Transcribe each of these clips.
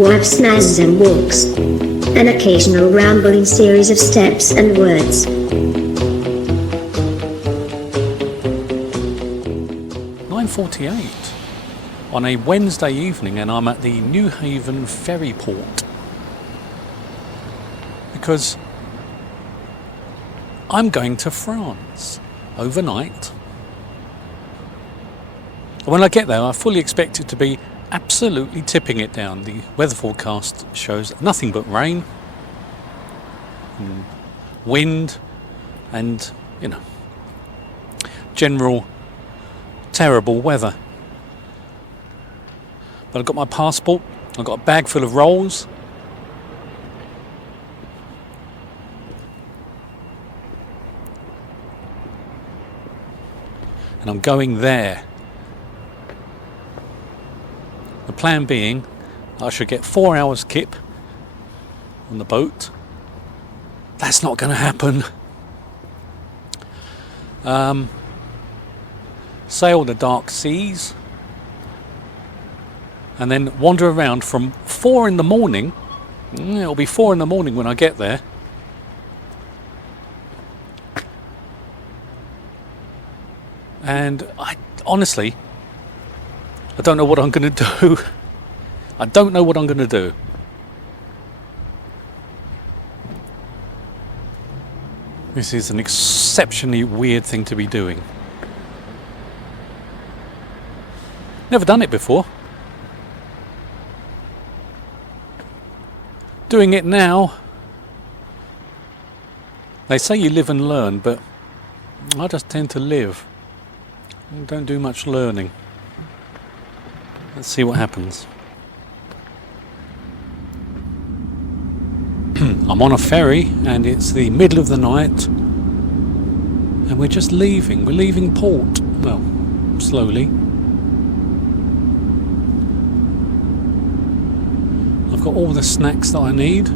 Wabsnazsm walks. An occasional rambling series of steps and words. .48 on a Wednesday evening, and I'm at the New Haven ferry port because I'm going to France overnight. When I get there, I fully expect it to be absolutely tipping it down. The weather forecast shows nothing but rain, and wind, and general terrible weather. But I've got my passport, I've got a bag full of rolls, and I'm going there. The plan being I should get 4 hours kip on the boat. That's not going to happen. Sail the dark seas and then wander around from 4 in the morning. It'll be 4 in the morning when I get there. And I honestly don't know what I'm going to do. I don't know what I'm going to do. This is an exceptionally weird thing to be doing. Never done it before. Doing it now. They say you live and learn, but I just tend to live. I don't do much learning. Let's see what happens. I'm on a ferry and it's the middle of the night and we're just leaving. We're leaving port. Well, slowly. I've got all the snacks that I need.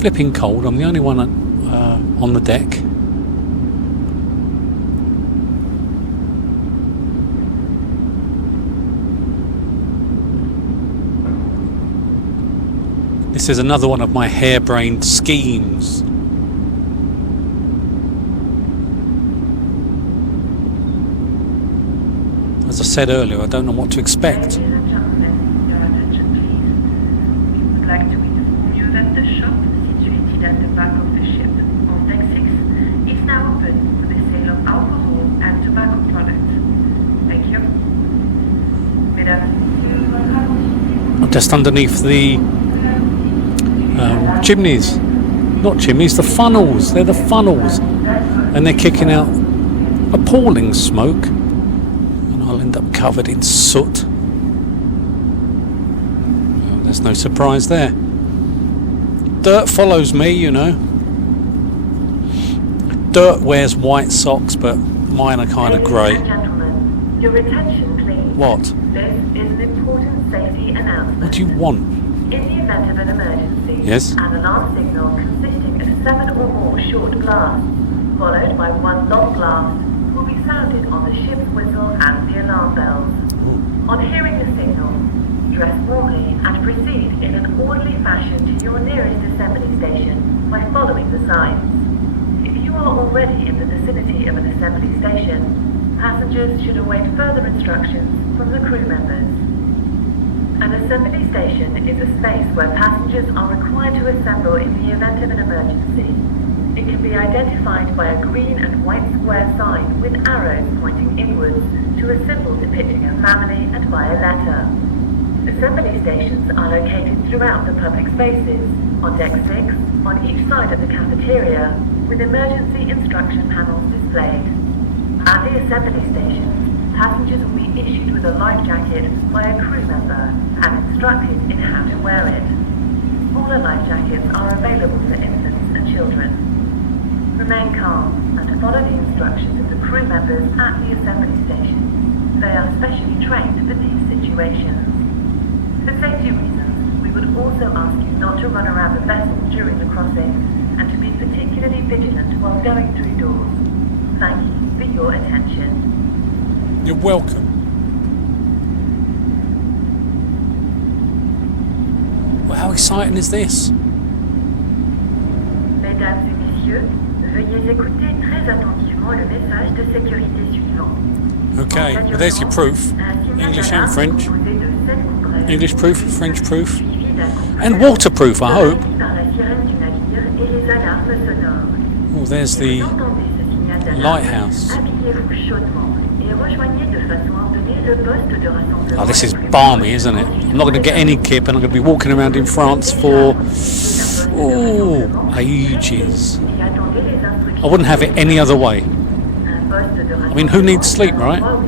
Flipping cold. I'm the only one on the deck. This is another one of my harebrained schemes. As I said earlier, I don't know what to expect. Ladies and gentlemen, your attention please. We would like to inform you that the shop situated at the back of the ship on deck 6 is now open for the sale of alcohol and tobacco products. Thank you. I'm just underneath the chimneys. Not chimneys, the funnels. They're the funnels. And they're kicking out appalling smoke. And I'll end up covered in soot. Well, there's no surprise there. Dirt follows me, Dirt wears white socks, but mine are kind of grey. Ladies and gentlemen, your attention please. What? This is an important safety announcement. What do you want? In the event of an emergency, Yes? an alarm signal consisting of 7 or more short blasts, followed by 1 long blast, will be sounded on the ship's whistle and the alarm bells. On hearing the signal, dress warmly and proceed in an orderly fashion to your nearest assembly station by following the signs. If you are already in the vicinity of an assembly station, passengers should await further instructions from the crew members. An assembly station is a space where passengers are required to assemble in the event of an emergency. It can be identified by a green and white square sign with arrows pointing inwards to a symbol depicting a family and by a letter. Assembly stations are located throughout the public spaces, on deck 6, on each side of the cafeteria, with emergency instruction panels displayed. At the assembly stations, passengers will be issued with a life jacket by a crew member and instructed in how to wear it. Smaller life jackets are available for infants and children. Remain calm and follow the instructions of the crew members at the assembly station. They are specially trained for these situations. For safety reasons, we would also ask you not to run around the vessel during the crossing and to be particularly vigilant while going through doors. Thank you for your attention. You're welcome. exciting is this? Mesdames et messieurs, veuillez écouter très attentivement le message de sécurité suivant. Okay, well there's your proof. English and French. English proof, French proof. And waterproof, I hope. Oh, there's the lighthouse. Oh, this is balmy, isn't it? I'm not going to get any kip and I'm going to be walking around in France for ages. I wouldn't have it any other way. I mean, who needs sleep, right? Oh,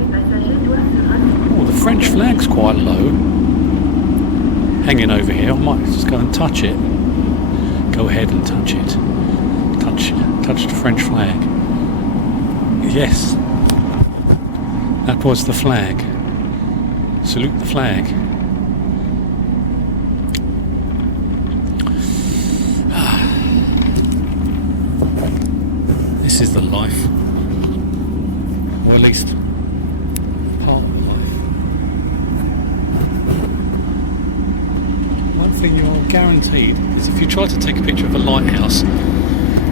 the French flag's quite low. Hanging over here. I might just go and touch it. Go ahead and touch it. Touch the French flag. Yes. That was the flag. Salute the flag. This is the life. Or at least part of life. One thing you are guaranteed is if you try to take a picture of a lighthouse,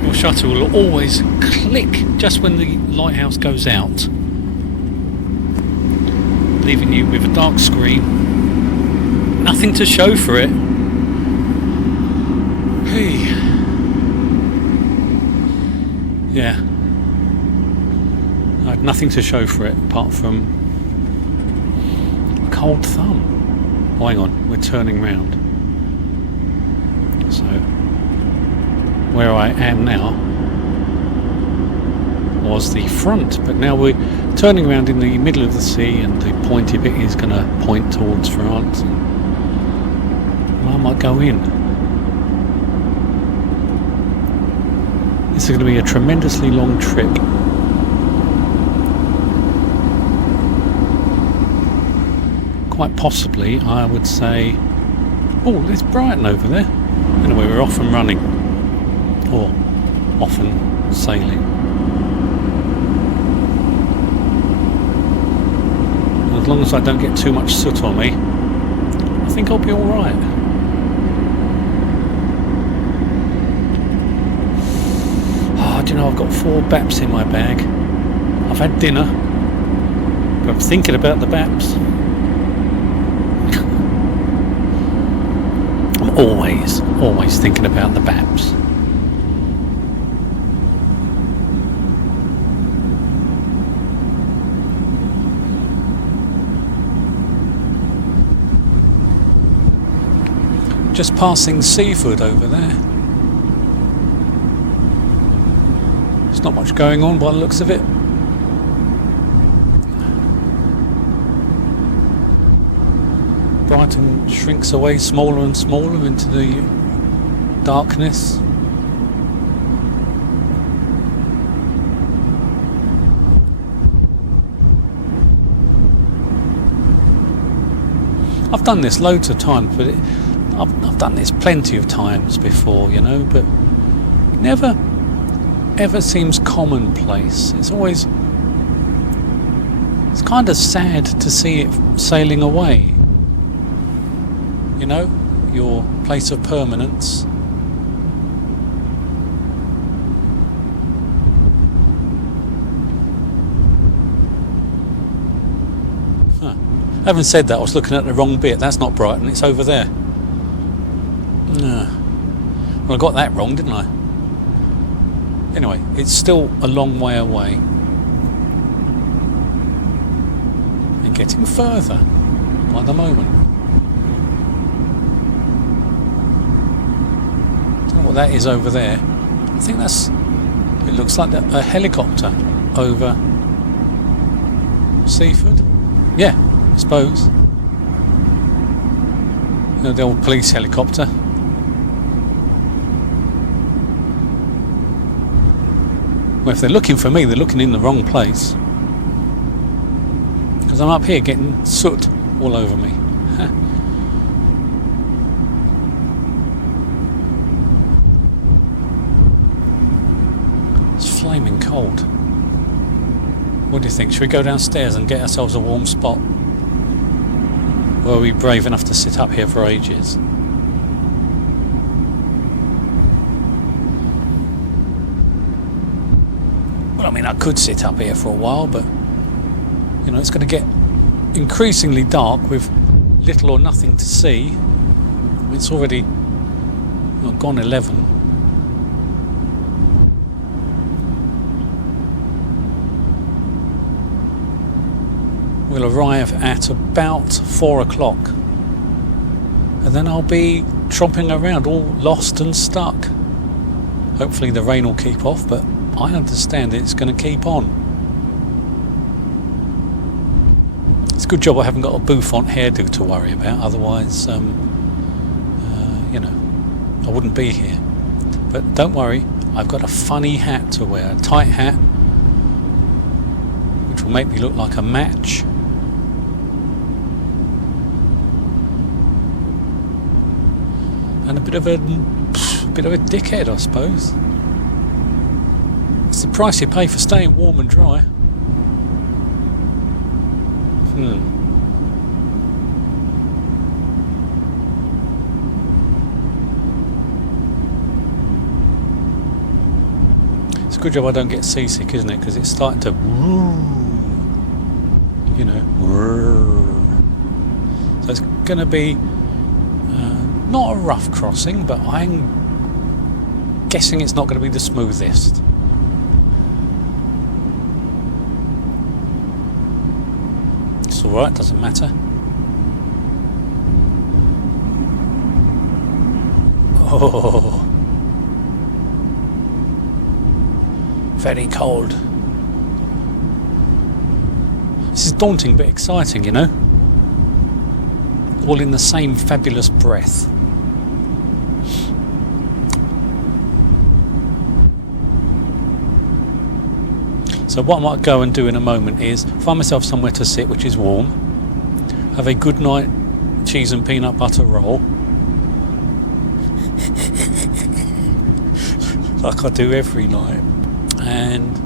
your shutter will always click just when the lighthouse goes out, leaving you with a dark screen, nothing to show for it. Hey. Yeah. I had nothing to show for it apart from a cold thumb. Oh, hang on, we're turning round. So, where I am now was the front, but now we're turning around in the middle of the sea and the pointy bit is going to point towards France. And I might go in. This is going to be a tremendously long trip. Quite possibly, I would say, oh, there's Brighton over there. Anyway, we're off and running. Or off and sailing. And as long as I don't get too much soot on me, I think I'll be alright. Oh, do you know, I've got 4 BAPs in my bag. I've had dinner, but I'm thinking about the BAPs. I'm always thinking about the BAPs. Just passing Seaford over there. There's not much going on by the looks of it. Brighton shrinks away smaller and smaller into the darkness. I've done this loads of times, but I've done this plenty of times before, you know, but it never ever seems commonplace. It's kind of sad to see it sailing away. You know, your place of permanence. Having said that, I was looking at the wrong bit. That's not Brighton, it's over there. No. Well, I got that wrong, didn't I? Anyway, it's still a long way away. And getting further by the moment. Don't know what that is over there. I think it looks like a helicopter over Seaford. Yeah, I suppose. You know, the old police helicopter. Well, if they're looking for me, they're looking in the wrong place. Because I'm up here getting soot all over me. It's flaming cold. What do you think? Should we go downstairs and get ourselves a warm spot? Or are we brave enough to sit up here for ages? Well, I mean, I could sit up here for a while, but you know, it's going to get increasingly dark with little or nothing to see. It's already gone 11. We'll arrive at about 4 o'clock, and then I'll be tromping around all lost and stuck. Hopefully the rain will keep off, but I understand it's going to keep on. It's a good job I haven't got a bouffant hairdo to worry about, otherwise you know, I wouldn't be here. But don't worry, I've got a funny hat to wear, a tight hat which will make me look like a match. And a bit of a dickhead, I suppose. It's the price you pay for staying warm and dry. It's a good job I don't get seasick, isn't it? Because it's starting to, you know. So it's going to be not a rough crossing, but I'm guessing it's not going to be the smoothest. It's alright, doesn't matter. Oh, very cold. This is daunting but exciting, you know. All in the same fabulous breath. So what I might go and do in a moment is find myself somewhere to sit which is warm, have a good night cheese and peanut butter roll, like I do every night, and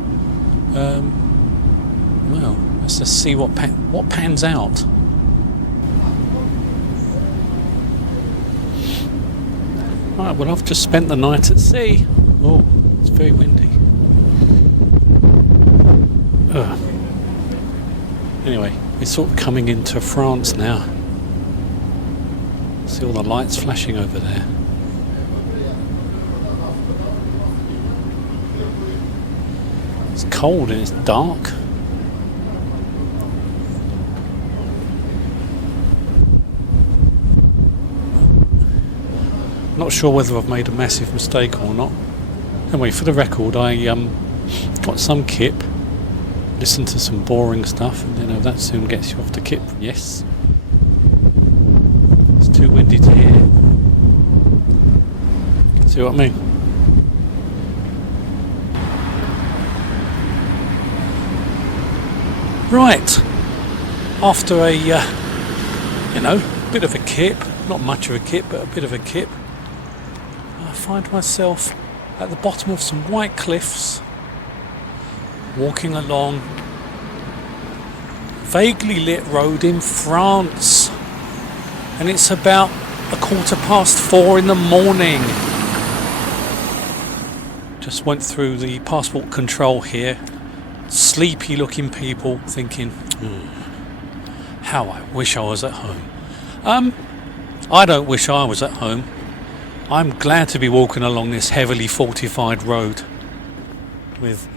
well, let's just see what pans out. Right, well, I've just spent the night at sea. Oh, it's very windy. Anyway, we're sort of coming into France now. See all the lights flashing over there. It's cold and it's dark. Not sure whether I've made a massive mistake or not. Anyway, for the record, I got some kip, listened to some boring stuff, and then that soon gets you off the kip. Yes. It's too windy to hear. See what I mean? Right. After a, bit of a kip, not much of a kip, but a bit of a kip, I find myself at the bottom of some white cliffs, walking along vaguely lit road in France, and it's about 4:15 in the morning. Just went through the passport control here, sleepy looking people, thinking, how I wish I was at home. I don't wish I was at home. I'm glad to be walking along this heavily fortified road with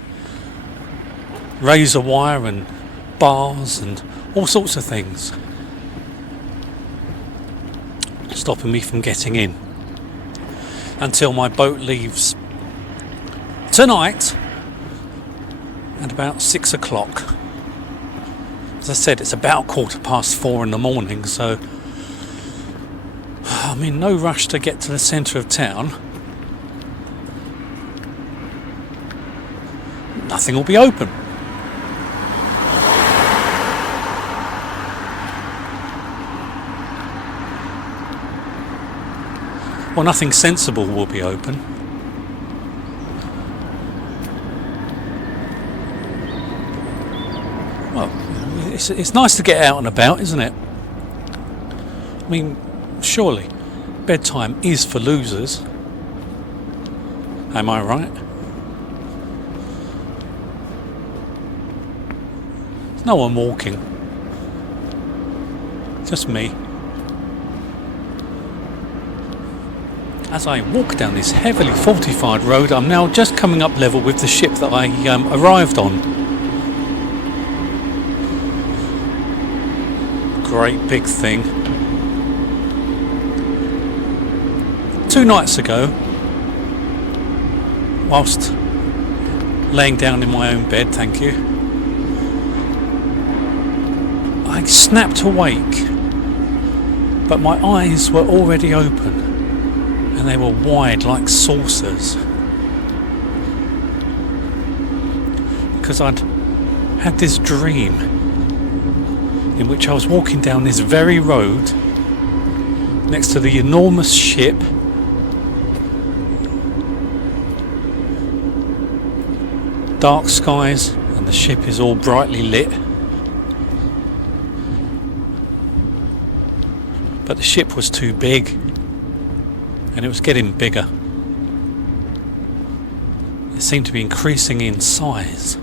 razor wire and bars and all sorts of things stopping me from getting in until my boat leaves tonight at about 6 o'clock. As I said, it's about 4:15 in the morning, so I'm in no rush to get to the centre of town. Nothing will be open. Well, nothing sensible will be open. Well, it's nice to get out and about, isn't it? I mean, surely bedtime is for losers. Am I right? No one walking. Just me. As I walk down this heavily fortified road, I'm now just coming up level with the ship that I arrived on. Great big thing. 2 nights ago, whilst laying down in my own bed, thank you, I snapped awake, but my eyes were already open. And they were wide like saucers, because I'd had this dream in which I was walking down this very road next to the enormous ship, dark skies, and the ship is all brightly lit, but the ship was too big. And it was getting bigger. It seemed to be increasing in size.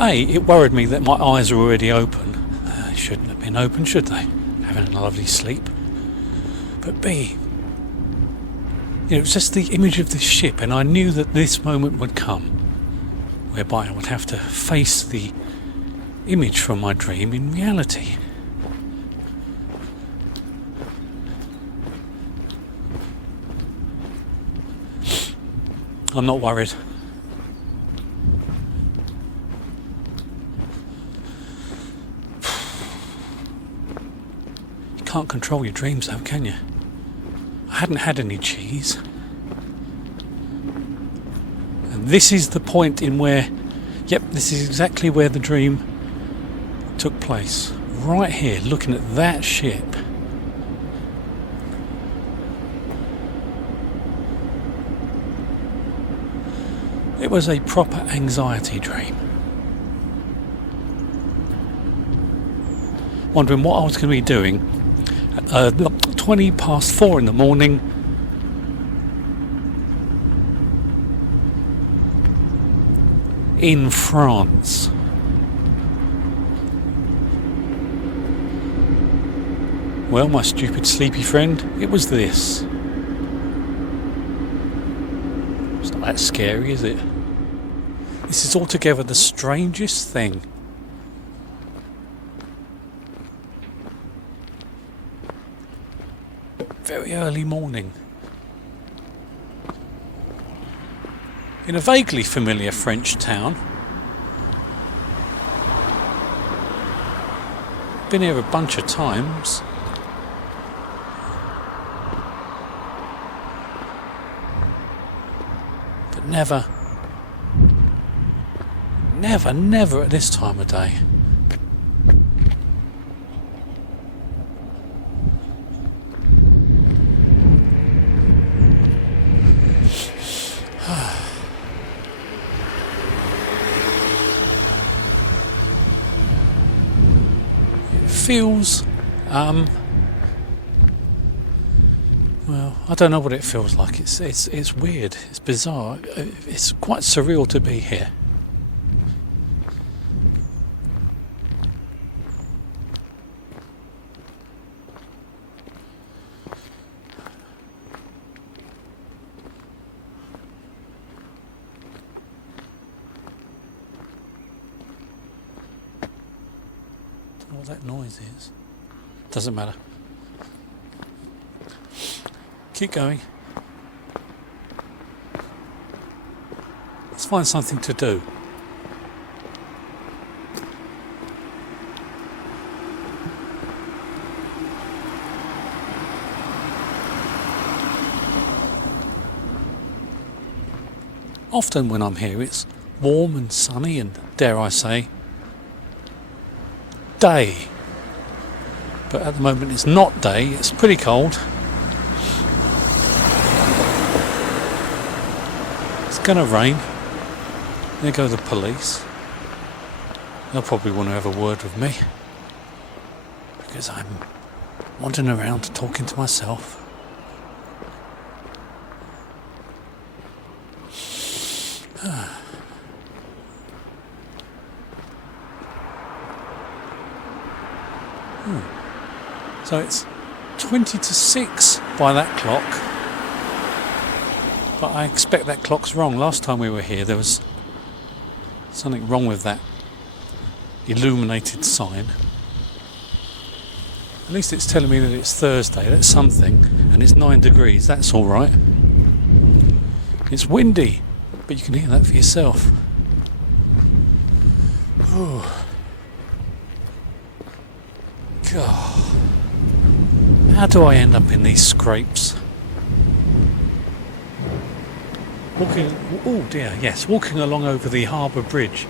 It worried me that my eyes were already open. They shouldn't have been open, should they? Having a lovely sleep. But B, it was just the image of this ship, and I knew that this moment would come, whereby I would have to face the image from my dream in reality. I'm not worried. You can't control your dreams though, can you? I hadn't had any cheese. And this is the point in where, yep, this is exactly where the dream took place. Right here, looking at that ship. It was a proper anxiety dream. Wondering what I was going to be doing at 20 past 4 in the morning. In France. Well, my stupid sleepy friend, it was this. It's not that scary, is it? This is altogether the strangest thing. Very early morning. In a vaguely familiar French town. Been here a bunch of times. But never at this time of day. It feels, well, I don't know what it feels like. It's weird. It's bizarre. It's quite surreal to be here. Don't know what that noise is. Doesn't matter. Keep going. Let's find something to do. Often when I'm here it's warm and sunny and, dare I say, day. But at the moment it's not day, it's pretty cold. It's gonna rain. There go the police. They'll probably want to have a word with me because I'm wandering around talking to myself. So it's 20 to 6 by that clock. But I expect that clock's wrong. Last time we were here there was something wrong with that illuminated sign. At least it's telling me that it's Thursday, that's something, and it's 9 degrees, that's alright. It's windy, but you can hear that for yourself. Oh. God. How do I end up in these scrapes? Walking, oh dear, yes, walking along over the harbour bridge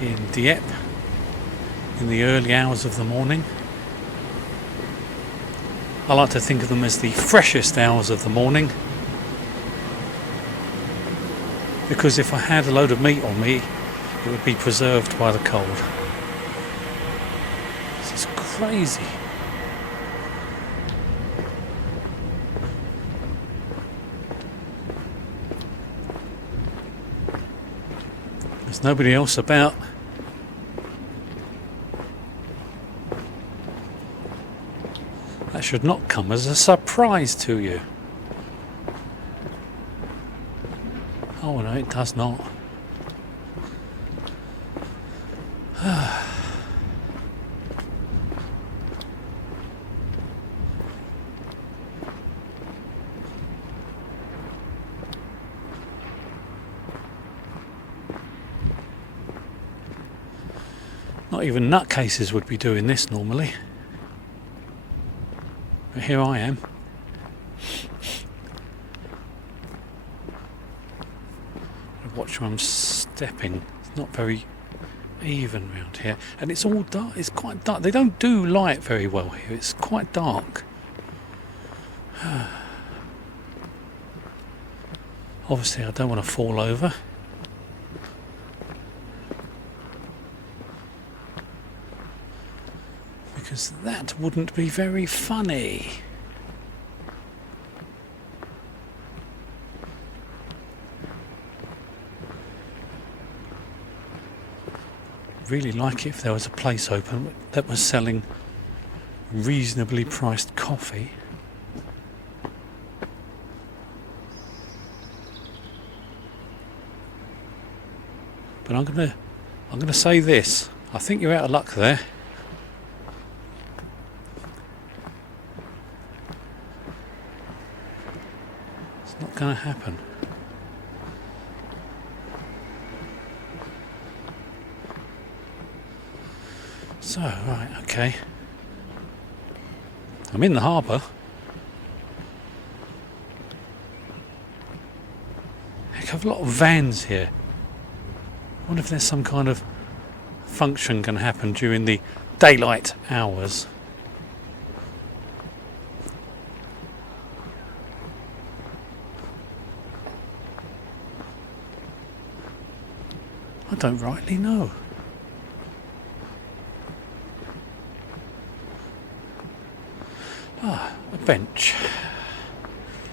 in Dieppe in the early hours of the morning. I like to think of them as the freshest hours of the morning, because if I had a load of meat on me it would be preserved by the cold. This is crazy. There's nobody else about. That should not come as a surprise to you. Oh no, it does not. Not even nutcases would be doing this normally. But here I am. Watch where I'm stepping. It's not very even around here. And it's all dark. It's quite dark. They don't do light very well here. It's quite dark. Obviously I don't want to fall over. Because that wouldn't be very funny. Really like it if there was a place open that was selling reasonably priced coffee. But I'm gonna say this. I think you're out of luck there. Not going to happen. So, right, okay. I'm in the harbour. Heck of a lot of vans here. I wonder if there's some kind of function can happen during the daylight hours. I don't rightly know. A bench.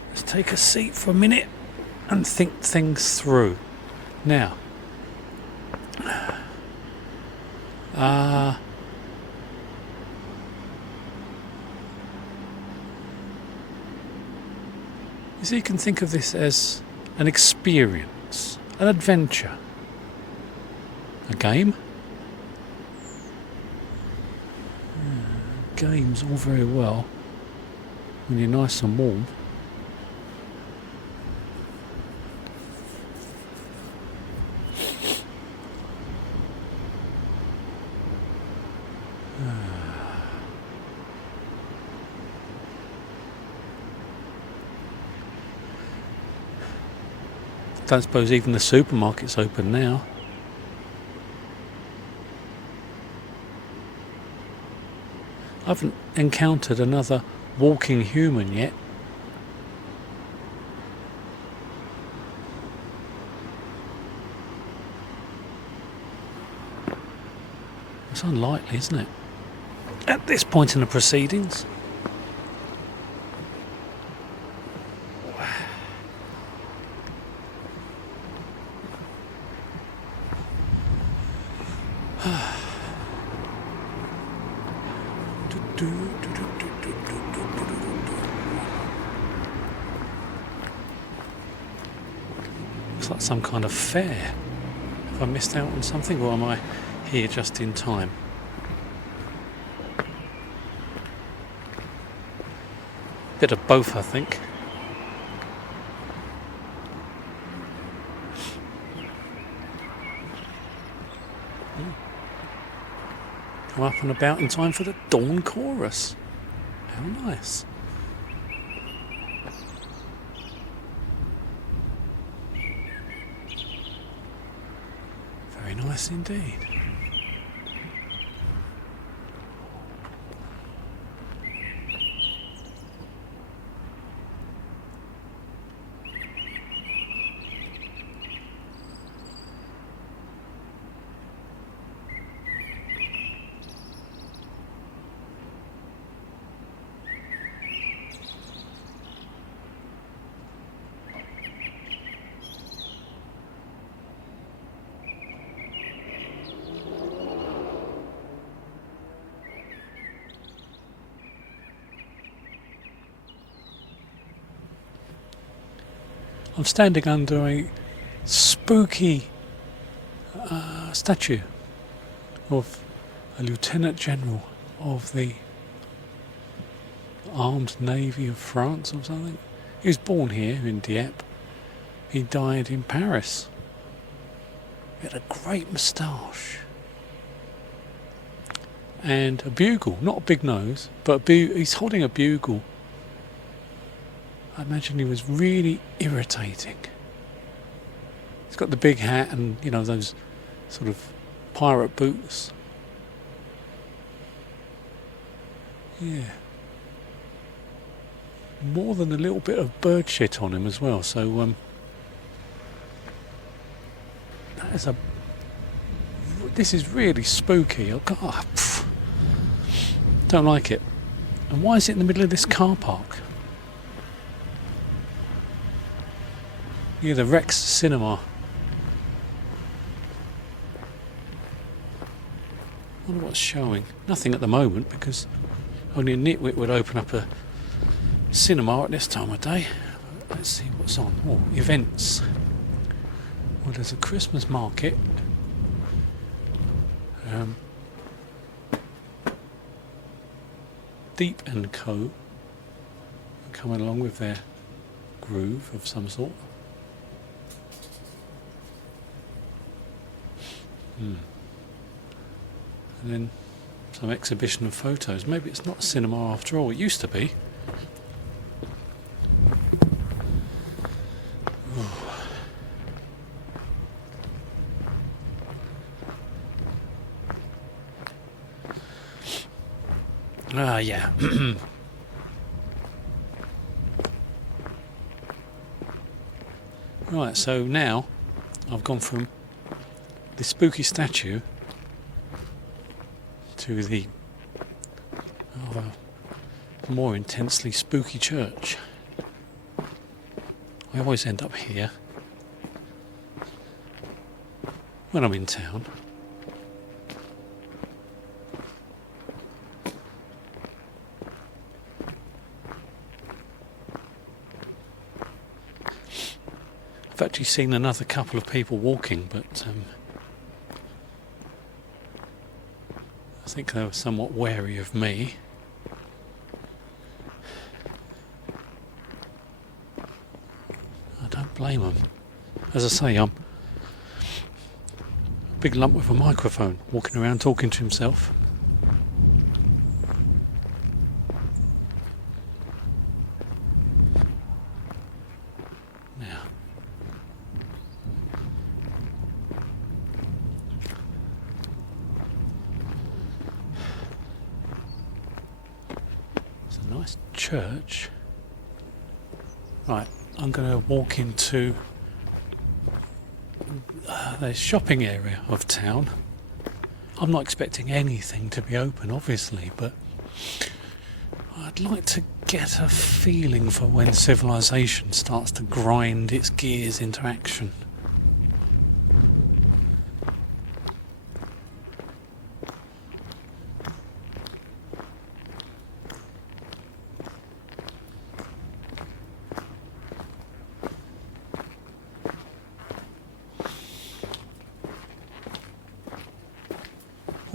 Let's take a seat for a minute and think things through. Now, so you can think of this as an experience, an adventure. A game? Game's all very well when you're nice and warm. Don't suppose even the supermarket's open now. I haven't encountered another walking human yet. It's unlikely, isn't it? At this point in the proceedings. Looks like some kind of fair. Have I missed out on something, or am I here just in time? Bit of both, I think. Come up and about in time for the dawn chorus. How nice. Very nice indeed. I'm standing under a spooky statue of a Lieutenant General of the Armed Navy of France or something. He was born here in Dieppe. He died in Paris. He had a great moustache. And a bugle, not a big nose, but he's holding a bugle. I imagine he was really irritating. He's got the big hat and, you know, those sort of pirate boots. Yeah. More than a little bit of bird shit on him as well, so this is really spooky. Oh God, don't like it. And why is it in the middle of this car park? Yeah, the Rex Cinema. I wonder what's showing. Nothing at the moment, because only a nitwit would open up a cinema at this time of day. Let's see what's on. Oh, events. Well, there's a Christmas market. DIEPPE & Co. coming along with their groove of some sort. And then some exhibition of photos. Maybe it's not a cinema after all. It used to be. Yeah. Right, so now I've gone from the spooky statue to the more intensely spooky church. I always end up here when I'm in town. I've actually seen another couple of people walking, but I think they were somewhat wary of me. I don't blame them. As I say, I'm a big lump with a microphone, walking around talking to himself. Now, it's a nice church. Right, I'm going to walk into the shopping area of town. I'm not expecting anything to be open, obviously, but I'd like to get a feeling for when civilization starts to grind its gears into action.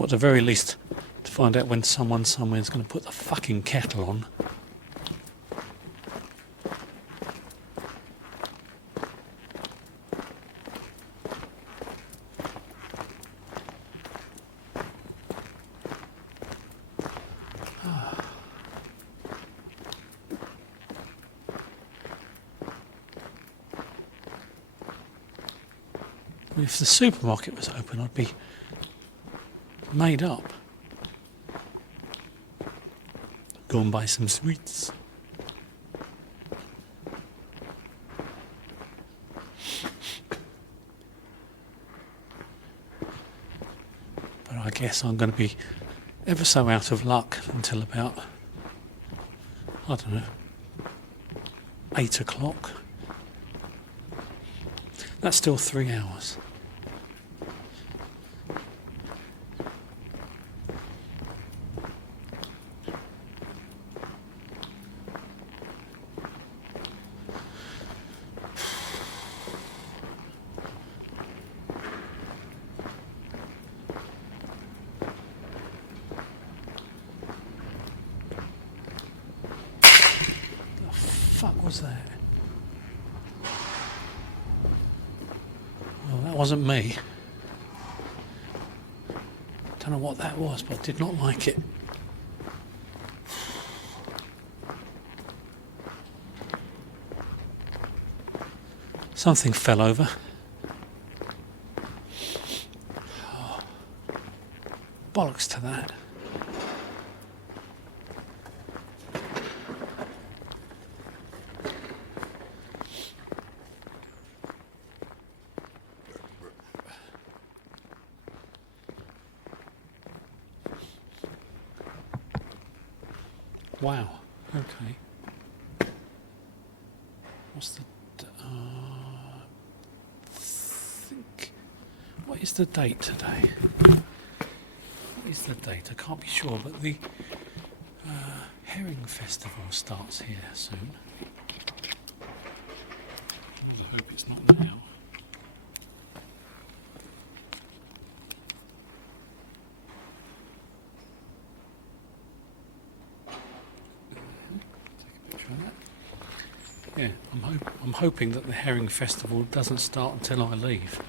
Or at the very least, to find out when someone somewhere is going to put the fucking kettle on. If the supermarket was open, I'd be made up. Go and buy some sweets. But I guess I'm going to be ever so out of luck until about, I don't know, 8 o'clock. That's still 3 hours. The fuck was that? Well, that wasn't me. Don't know what that was, but I did not like it. Something fell over. Oh, bollocks to that. Wow. Okay. What's the? What is the date today? What is the date? I can't be sure, but the Herring Festival starts here soon. I hope it's not now. Yeah, I'm hoping that the Herring Festival doesn't start until I leave.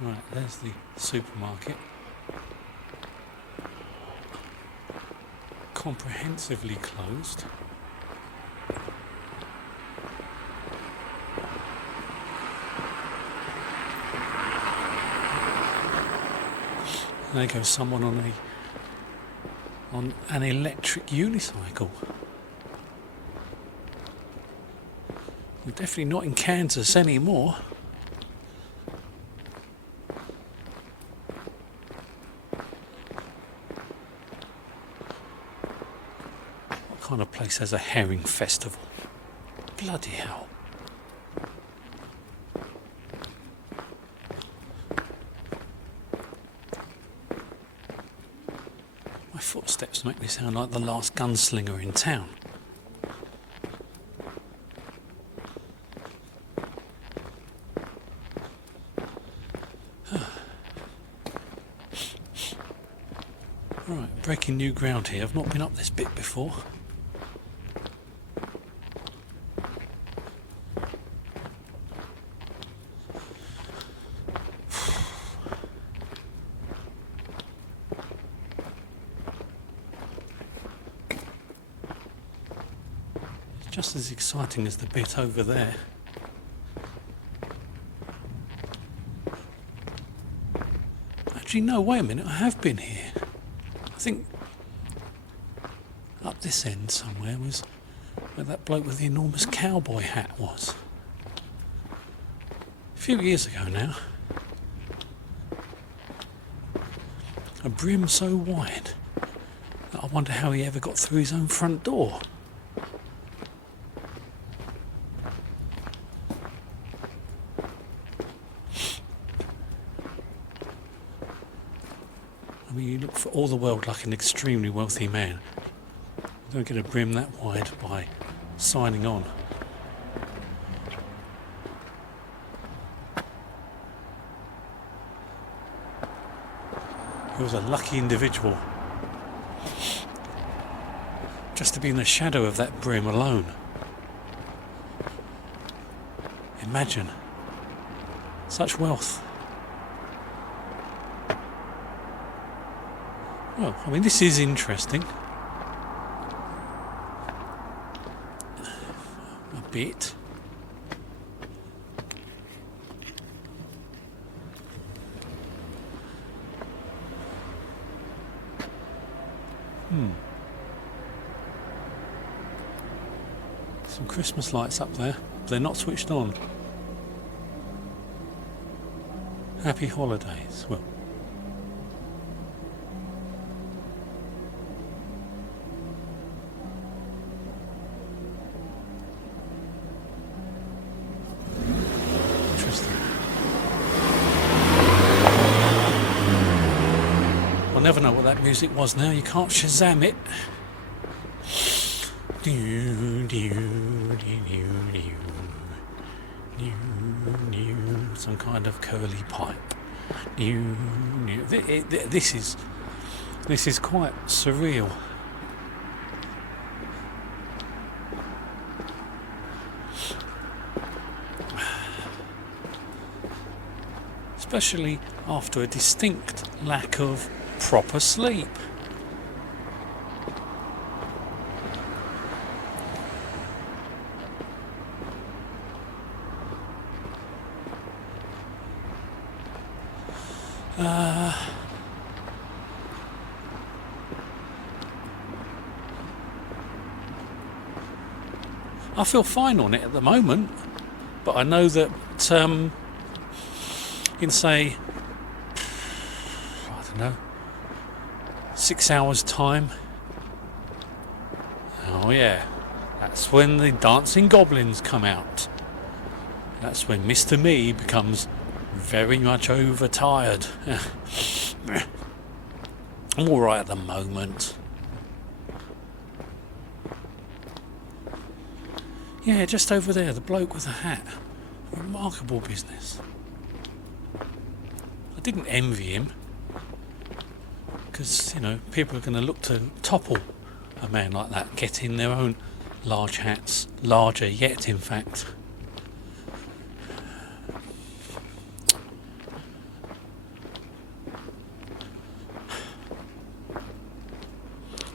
Right, there's the supermarket. Comprehensively closed. And there goes someone on an electric unicycle. We're definitely not in Kansas anymore. What kind of place has a herring festival? Bloody hell. My footsteps make me sound like the last gunslinger in town. Right, breaking new ground here. I've not been up this bit before. Just as exciting as the bit over there. Actually, no, wait a minute, I have been here. I think up this end somewhere was where that bloke with the enormous cowboy hat was. A few years ago now. A brim so wide that I wonder how he ever got through his own front door. I mean, you look for all the world like an extremely wealthy man. You don't get a brim that wide by signing on. He was a lucky individual. Just to be in the shadow of that brim alone. Imagine such wealth. Well, I mean, this is interesting. A bit. Some Christmas lights up there. They're not switched on. Happy holidays. Well, interesting. I'll never know what that music was now. You can't Shazam it. Some kind of curly pipe. This is quite surreal. Especially after a distinct lack of proper sleep. I feel fine on it at the moment, but I know that in say, I don't know, 6 hours time, oh yeah, that's when the dancing goblins come out. That's when Mr. Me becomes very much overtired. I'm alright at the moment. Yeah, just over there, the bloke with the hat. Remarkable business. I didn't envy him, because, you know, people are going to look to topple a man like that, getting their own large hats, larger yet, in fact.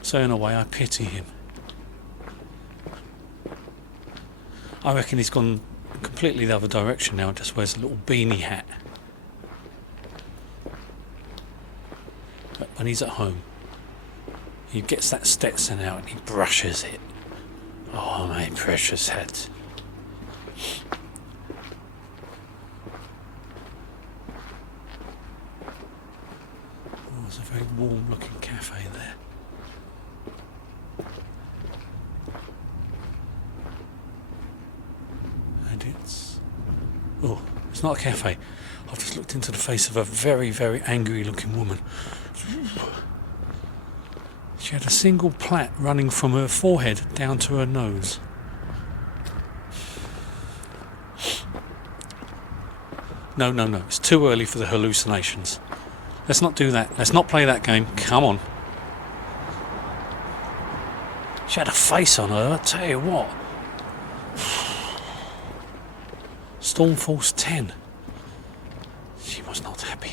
So in a way, I pity him. I reckon he's gone completely the other direction now, just wears a little beanie hat. But when he's at home, he gets that Stetson out and he brushes it. Oh, my precious hat. Oh, it's a very warm looking cafe there. Oh, it's not a cafe. I've just looked into the face of a very, very angry looking woman. She had a single plait running from her forehead down to her nose. No, it's too early for the hallucinations. Let's not do that. Let's not play that game. Come on. She had a face on her, I tell you what. Stormforce 10. She was not happy.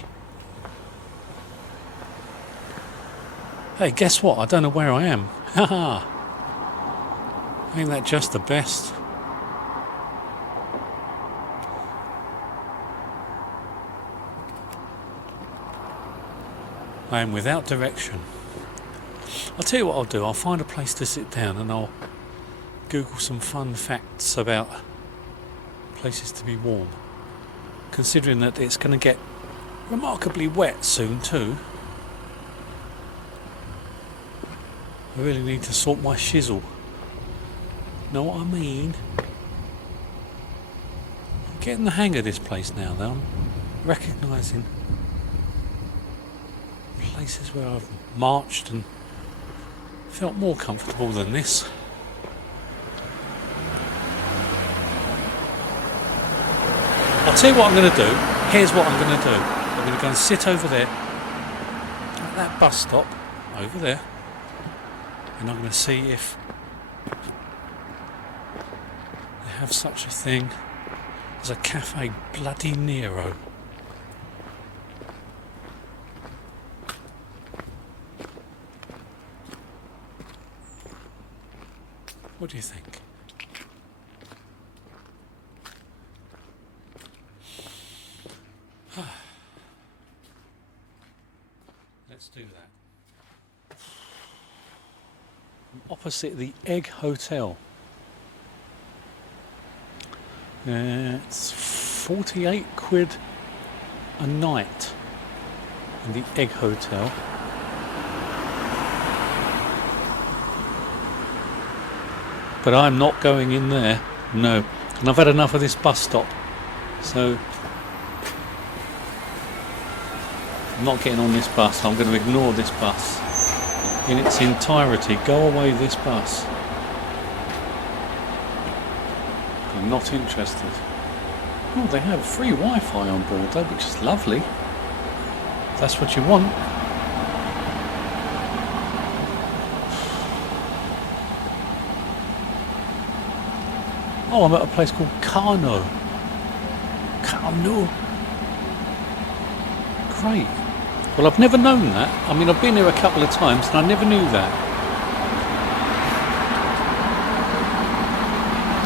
Hey, guess what? I don't know where I am. Haha. Ain't that just the best? I am without direction. I'll tell you what I'll do. I'll find a place to sit down and I'll Google some fun facts about places to be warm, considering that it's going to get remarkably wet soon too. I really need to sort my shizzle. Know what I mean? I'm getting the hang of this place now though. I'm recognising places where I've marched and felt more comfortable than this. I'll tell you what I'm going to do. Here's what I'm going to do. I'm going to go and sit over there. that bus stop over there, and I'm going to see if they have such a thing as a Cafe Bloody Nero. What do you think? Let's do that. Opposite the Egg Hotel. It's 48 quid a night in the Egg Hotel. But I'm not going in there, no. And I've had enough of this bus stop, so I'm not getting on this bus. I'm going to ignore this bus in its entirety. Go away, this bus. I'm not interested. Oh, they have free Wi-Fi on board though, which is lovely. If that's what you want. Oh, I'm at a place called Carno. Great. Well, I've never known that. I mean, I've been here a couple of times and I never knew that.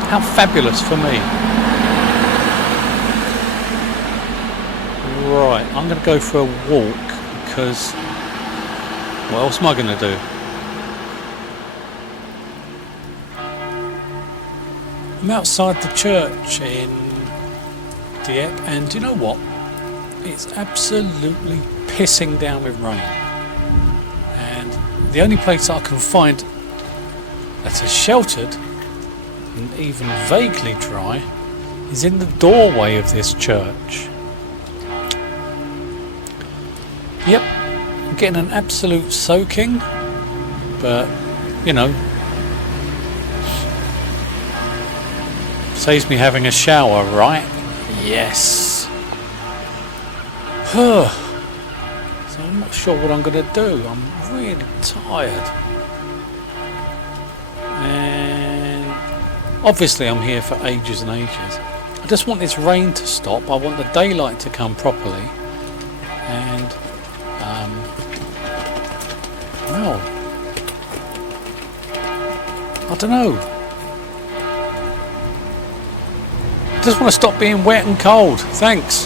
How fabulous for me. Right, I'm going to go for a walk because what else am I going to do? I'm outside the church in Dieppe, and do you know what? It's absolutely pissing down with rain. And the only place I can find that is sheltered and even vaguely dry is in the doorway of this church. Yep, I'm getting an absolute soaking, but you know, saves me having a shower, right? Yes. So I'm not sure what I'm going to do. I'm really tired. And obviously I'm here for ages and ages. I just want this rain to stop. I want the daylight to come properly. And, well, I don't know. I just want to stop being wet and cold. Thanks.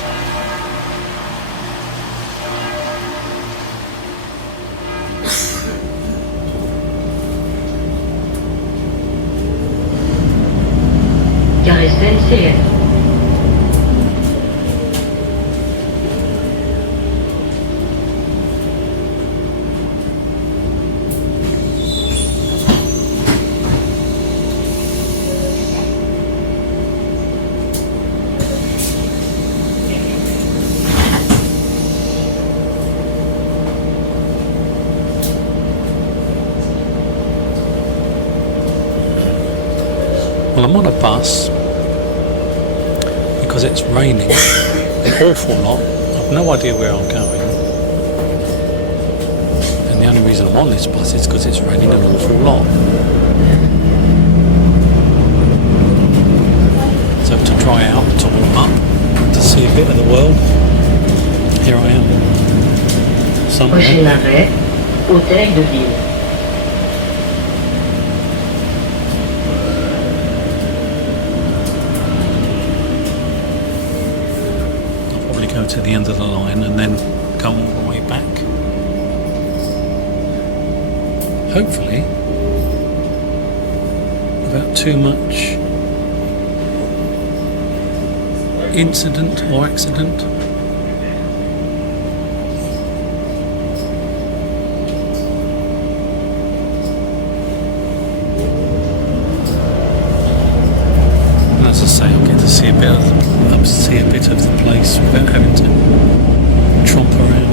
Gare SNCF. Well, I'm on a bus because it's raining an awful lot. I've no idea where I'm going. And the only reason I'm on this bus is because it's raining an awful lot. So to dry out, to warm up, to see a bit of the world, here I am. Somewhere. Prochain arrêt, Hôtel de Ville. Go to the end of the line and then go all the way back. Hopefully without too much incident or accident. And as I say, I'll get to see a bit of the place without having to tromp around.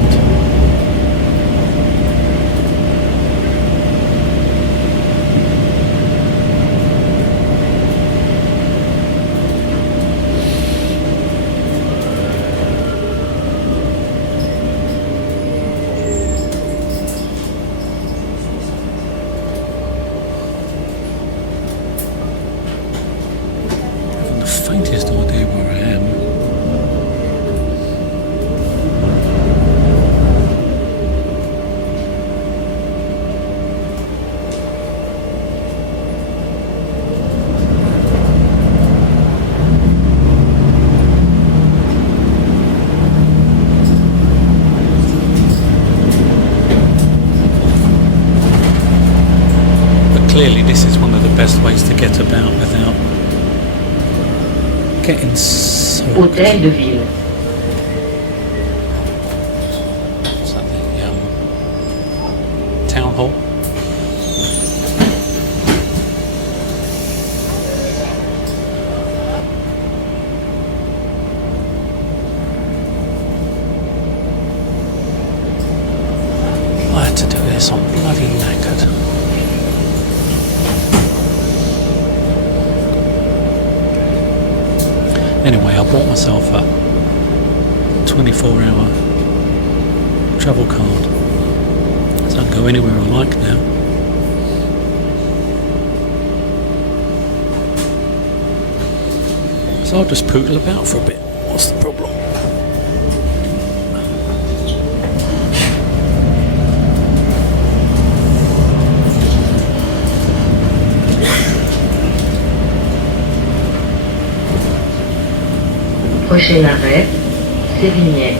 best ways to get about without getting so... Hôtel de ville. Is that the town hall? I had to do this, I'm bloody knackered. Anyway, I bought myself a 24-hour travel card, so I can go anywhere I like now. So I'll just poodle about for a bit. What's the problem? Prochain arrêt, Sévigné.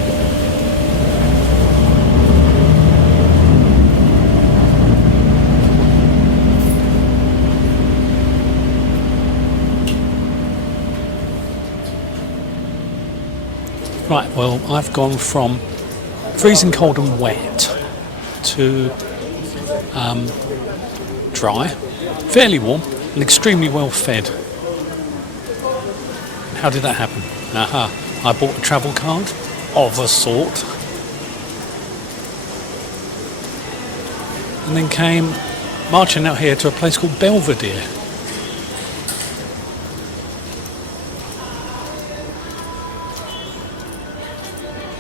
Right, well, I've gone from freezing cold and wet to dry, fairly warm, and extremely well fed. How did that happen? Aha, I bought a travel card of a sort and then came marching out here to a place called Belvedere.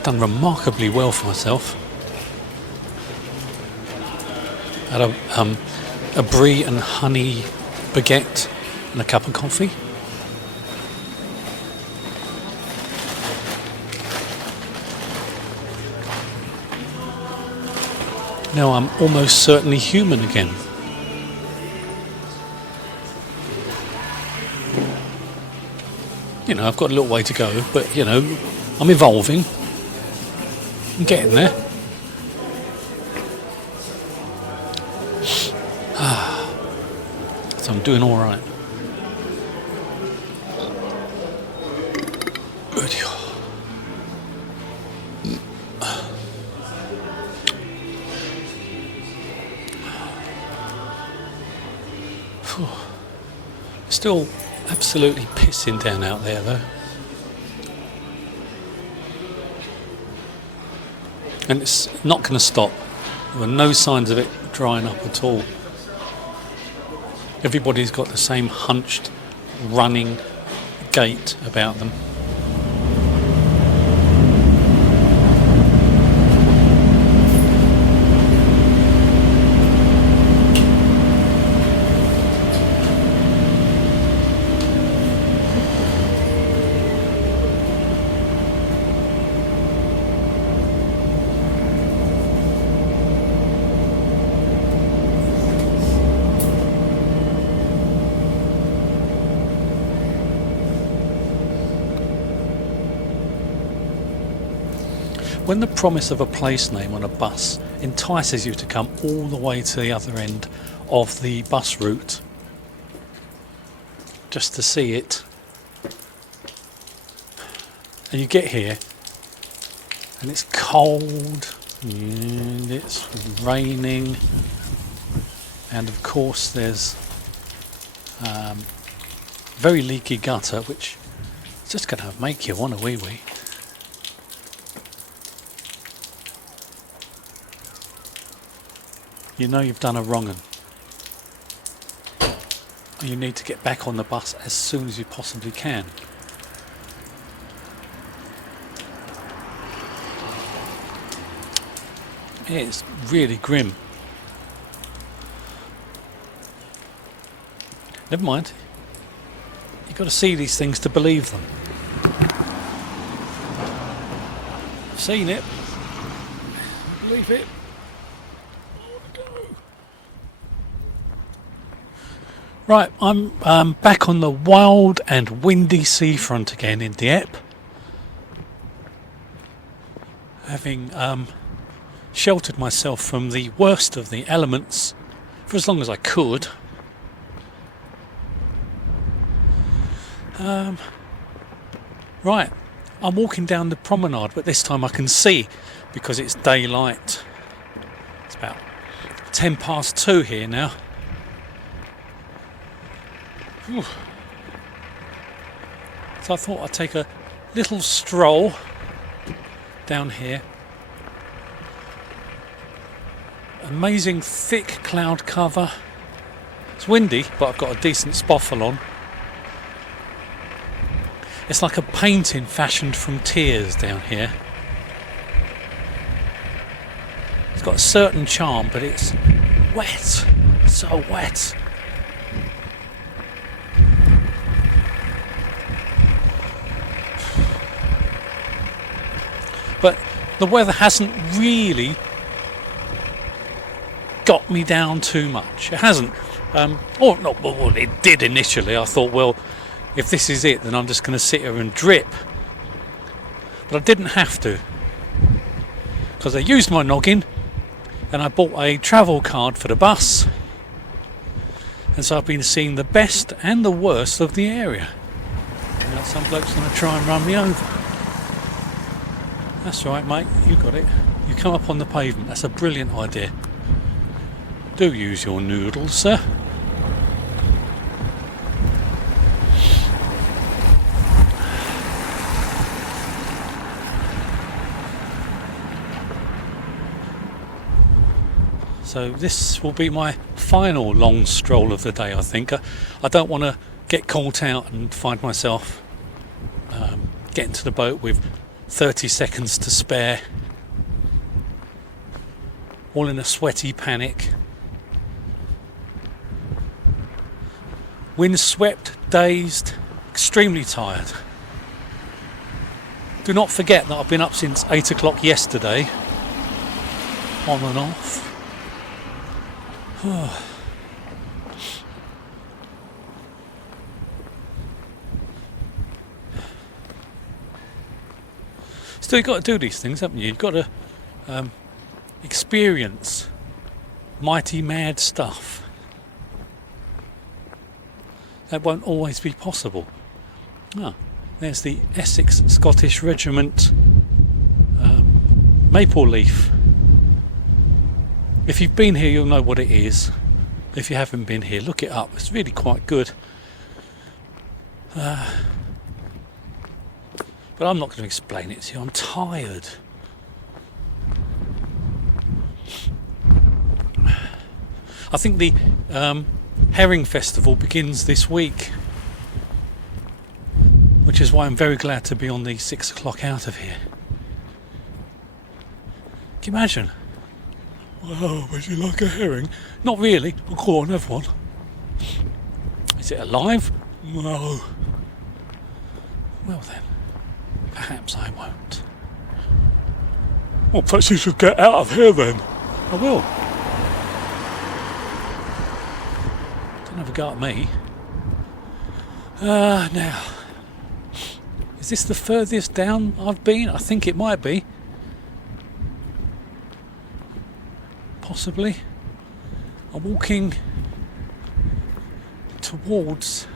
Done remarkably well for myself. Had a brie and honey baguette and a cup of coffee. Now I'm almost certainly human again. You know, I've got a little way to go, but you know, I'm evolving. I'm getting there. So I'm doing all right. Still absolutely pissing down out there though. And it's not going to stop. There are no signs of it drying up at all. Everybody's got the same hunched, running gait about them. When the promise of a place name on a bus entices you to come all the way to the other end of the bus route just to see it, and you get here and it's cold and it's raining, and of course there's very leaky gutter, which is just going to make you want a wee-wee. You know you've done a wrong 'un. You need to get back on the bus as soon as you possibly can. It's really grim. Never mind. You've got to see these things to believe them. I've seen it. Believe it. Right, I'm back on the wild and windy seafront again in Dieppe, having sheltered myself from the worst of the elements for as long as I could. Right, I'm walking down the promenade, but this time I can see because it's daylight. It's about 2:10 here now. Whew. So I thought I'd take a little stroll down here. Amazing thick cloud cover. It's windy, but I've got a decent spoffle on. It's like a painting fashioned from tears down here. It's got a certain charm, but it's wet. So wet. But the weather hasn't really got me down too much. It hasn't. Well, it did initially. I thought, well, if this is it, then I'm just going to sit here and drip. But I didn't have to, because I used my noggin and I bought a travel card for the bus, and so I've been seeing the best and the worst of the area. Now some bloke's going to try and run me over. That's right, mate, you got it. You come up on the pavement. That's a brilliant idea. Do use your noodles, sir. So this will be my final long stroll of the day, I think. I don't want to get caught out and find myself getting to the boat with 30 seconds to spare, all in a sweaty panic. Windswept, dazed, extremely tired. Do not forget that I've been up since 8 o'clock yesterday, on and off. Still, you've got to do these things, haven't you? You've got to experience mighty mad stuff. That won't always be possible. There's the Essex Scottish Regiment maple leaf. If you've been here, you'll know what it is. If you haven't been here, look it up. It's really quite good. But I'm not going to explain it to you. I'm tired. I think the Herring Festival begins this week, which is why I'm very glad to be on the 6 o'clock out of here. Can you imagine? Wow, would you like a herring? Not really. Well, go on, have one. Is it alive? No. Well then, perhaps I won't. Well, perhaps you should get out of here then. I will. Don't have a go at me. Now, is this the furthest down I've been? I think it might be. Possibly. I'm walking towards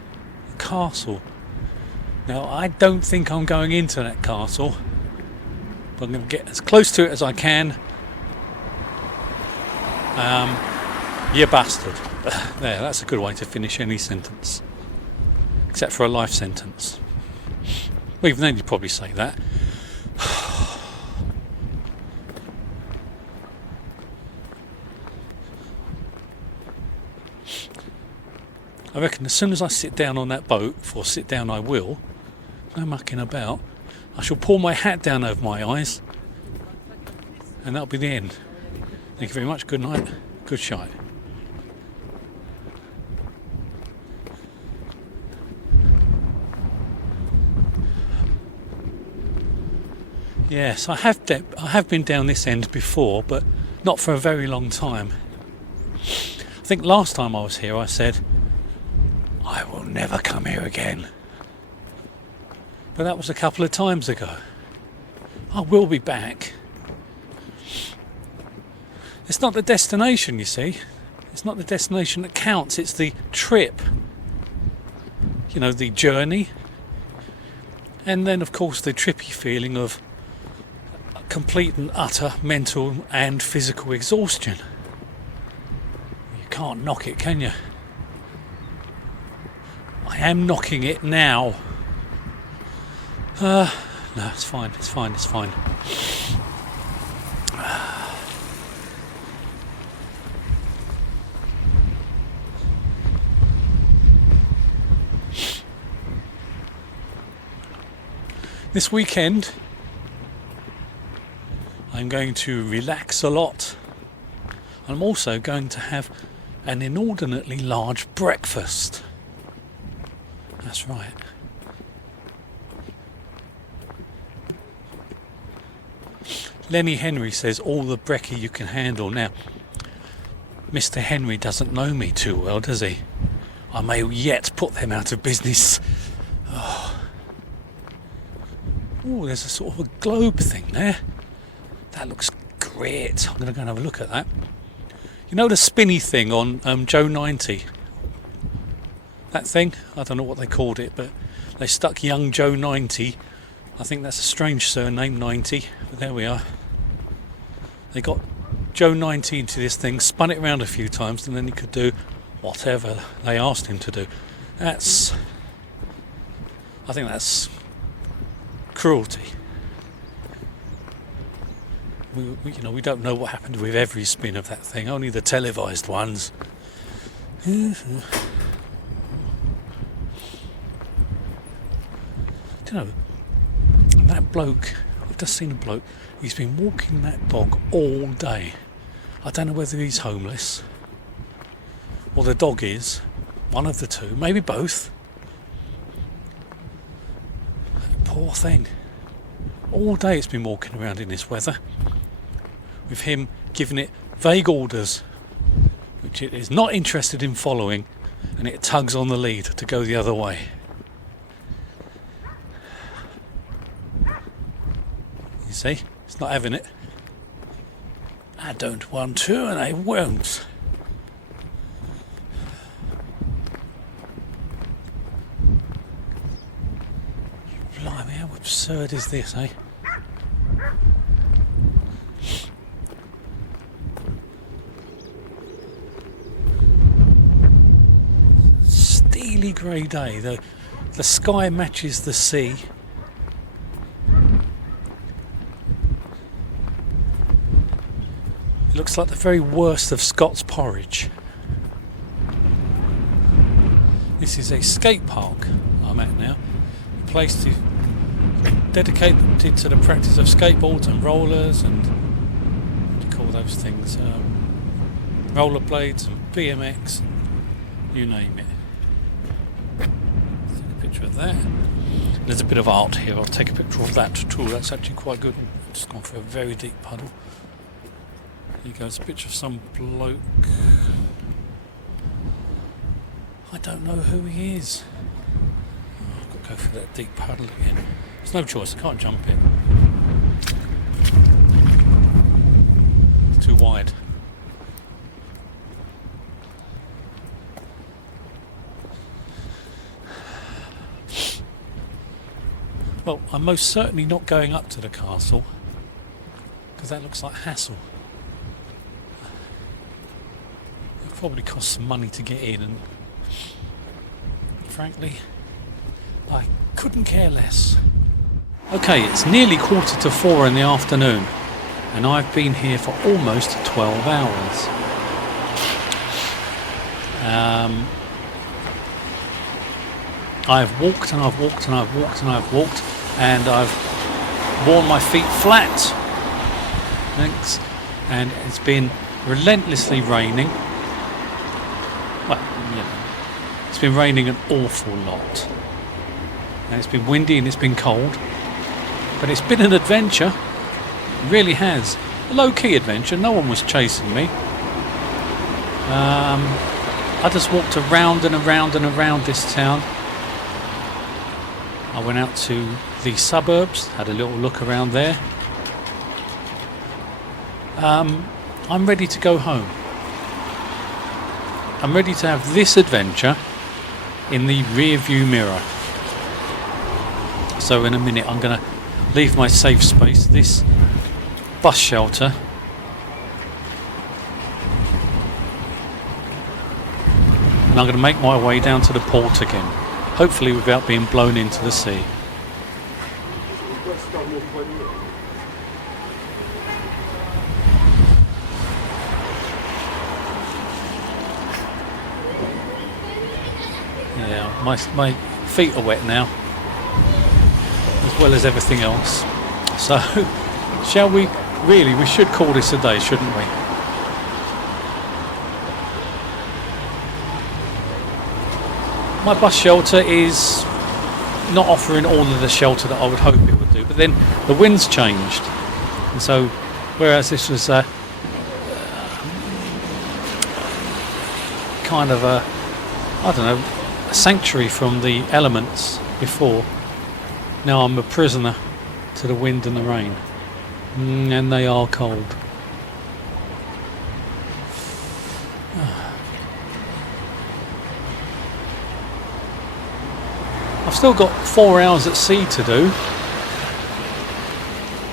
the castle. Now, I don't think I'm going into that castle, but I'm going to get as close to it as I can. You bastard. There, that's a good way to finish any sentence. Except for a life sentence. Well, even then you'd probably say that. I reckon as soon as I sit down on that boat, for sit down I will, no mucking about, I shall pull my hat down over my eyes, and that'll be the end. Thank you very much, good night, good shite. Yes, I have been down this end before, but not for a very long time. I think last time I was here I said, I will never come here again. But that was a couple of times ago. I will be back. It's not the destination, you see. It's not the destination that counts, it's the trip. You know, the journey, And then of course the trippy feeling of complete and utter mental and physical exhaustion. You can't knock it, can you? I am knocking it now. No, it's fine, it's fine, it's fine. This weekend I'm going to relax a lot. I'm also going to have an inordinately large breakfast. That's right. Lenny Henry says all the brekkie you can handle. Now, Mr. Henry doesn't know me too well, does he? I may yet put them out of business. Oh, there's a sort of a globe thing there. That looks great. I'm going to go and have a look at that. You know the spinny thing on Joe 90? That thing? I don't know what they called it, but they stuck young Joe 90. I think that's a strange surname, 90, but there we are. They got Joe 90 into this thing, spun it around a few times, and then he could do whatever they asked him to do. I think that's cruelty. We don't know what happened with every spin of that thing, only the televised ones. Do you know, that bloke, I've just seen a bloke, he's been walking that dog all day. I don't know whether he's homeless or the dog is, one of the two, maybe both. That poor thing. All day it's been walking around in this weather, with him giving it vague orders, which it is not interested in following, and it tugs on the lead to go the other way. You see, it's not having it. I don't want to, and I won't. Blimey, how absurd is this, eh? Steely grey day. The sky matches the sea. It looks like the very worst of Scots porridge. This is a skate park I'm at now. A place dedicated to the practice of skateboards and rollers and what do you call those things? Rollerblades and BMX, and you name it. Take a picture of that. There's a bit of art here. I'll take a picture of that too. That's actually quite good. I've just gone for a very deep puddle. Here goes a picture of some bloke. I don't know who he is. Oh, I've got to go for that deep puddle again. There's no choice, I can't jump it. It's too wide. Well, I'm most certainly not going up to the castle, because that looks like hassle. It probably costs some money to get in, and frankly, I couldn't care less. Okay, it's nearly 4:45 in the afternoon, and I've been here for almost 12 hours. I've walked and I've walked and I've walked and I've walked, and I've worn my feet flat. Thanks. And it's been relentlessly raining. Well, you know, it's been raining an awful lot. And it's been windy and it's been cold. But it's been an adventure. It really has. A low-key adventure. No one was chasing me. I just walked around and around and around this town. I went out to the suburbs, had a little look around there. I'm ready to go home. I'm ready to have this adventure in the rear view mirror. So in a minute I'm going to leave my safe space, this bus shelter, and I'm going to make my way down to the port again, hopefully without being blown into the sea. Yeah, my feet are wet now, as well as everything else. So, shall we? Really, we should call this a day, shouldn't we? My bus shelter is not offering all of the shelter that I would hope it would do, but then the wind's changed, and so whereas this was kind of a, I don't know, a sanctuary from the elements before, now I'm a prisoner to the wind and the rain, and they are cold. I've still got 4 hours at sea to do.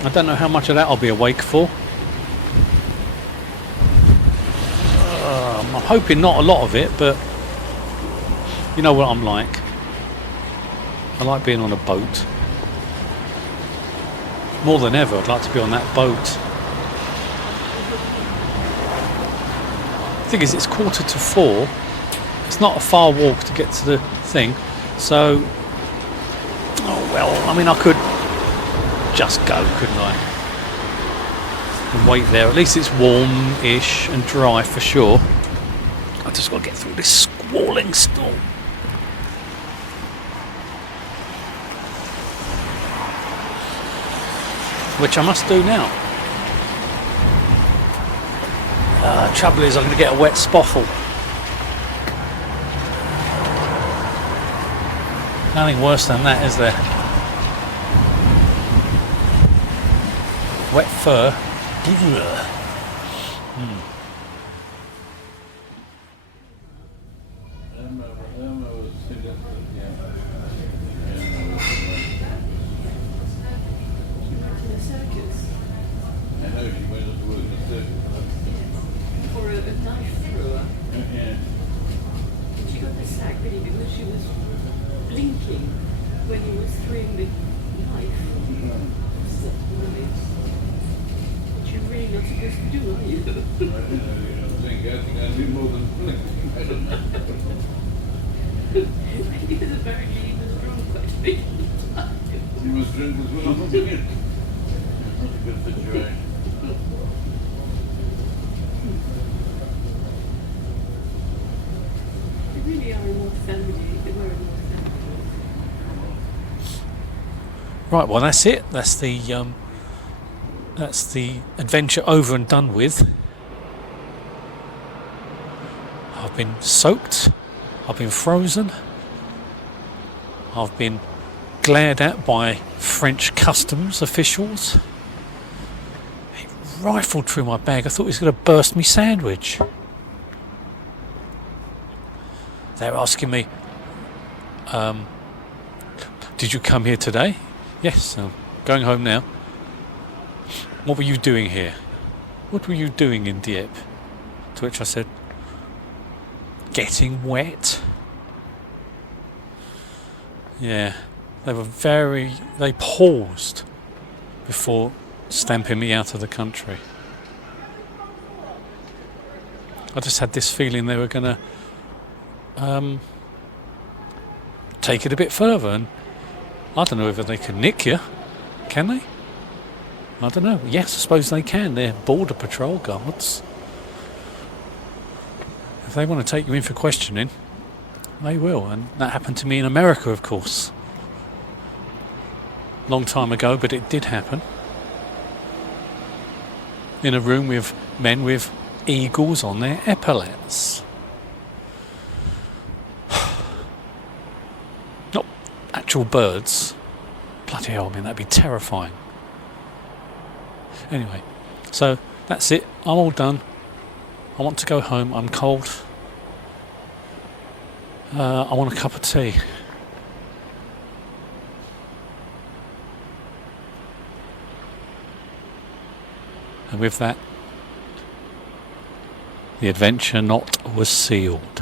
I don't know how much of that I'll be awake for. I'm hoping not a lot of it, but you know what I'm like. I like being on a boat. More than ever, I'd like to be on that boat. The thing is, it's 3:45. It's not a far walk to get to the thing, so oh well, I mean, I could just go, couldn't I? And wait there. At least it's warm-ish and dry for sure. I just got to get through this squalling storm. Which I must do now. Trouble is, I'm going to get a wet spoffle. Nothing worse than that, is there? Wet fur. For a knife thrower. She got the sack ready because she was blinking when he was throwing the knife. Which you're really not supposed to do, are you? I do more than blinking. I don't know. Because apparently he was drunk quite a bit. He was drunk as well. That's a good situation. They really are a more family. They were a more family. Right, well that's it. That's the adventure over and done with. I've been soaked. I've been frozen. I've been glared at by French customs officials. He rifled through my bag. I thought he was going to burst me sandwich. They're asking me, did you come here today? Yes, I'm going home now. What were you doing here? What were you doing in Dieppe? To which I said, getting wet. Yeah, they paused before stamping me out of the country. I just had this feeling they were going to take it a bit further, and I don't know whether they can nick you. Can they? I don't know. Yes, I suppose they can. They're border patrol guards. If they want to take you in for questioning, they will. And that happened to me in America, of course. Long time ago, but it did happen. In a room with men with eagles on their epaulets. Not actual birds. Bloody hell, I mean, that'd be terrifying. Anyway, so that's it. I'm all done. I want to go home. I'm cold. I want a cup of tea. And with that, the adventure knot was sealed.